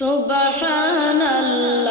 সুবহানাল্লাহ।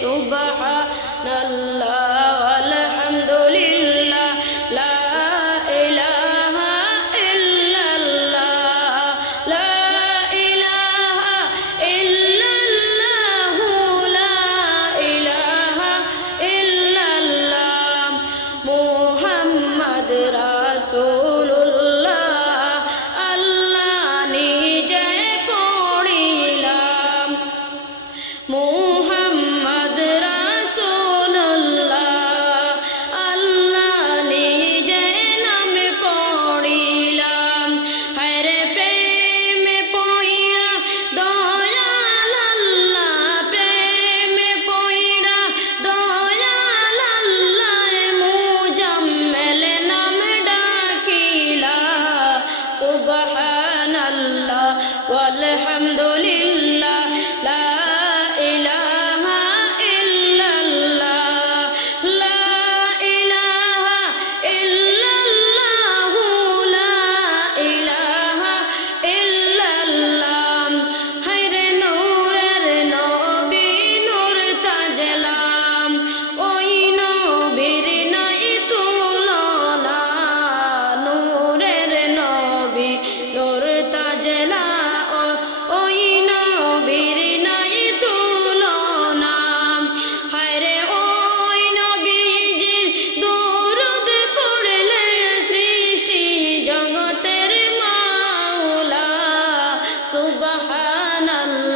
সুবহানাল্লাহ আলহামদুলিল্লাহ লা ইলাহা ইল্লাল্লাহ লা ইলাহা ইল্লাল্লাহ লা ইলাহা ইল্লাল্লাহ মুহাম্মদ So bad. সুবহানাল্লাহ।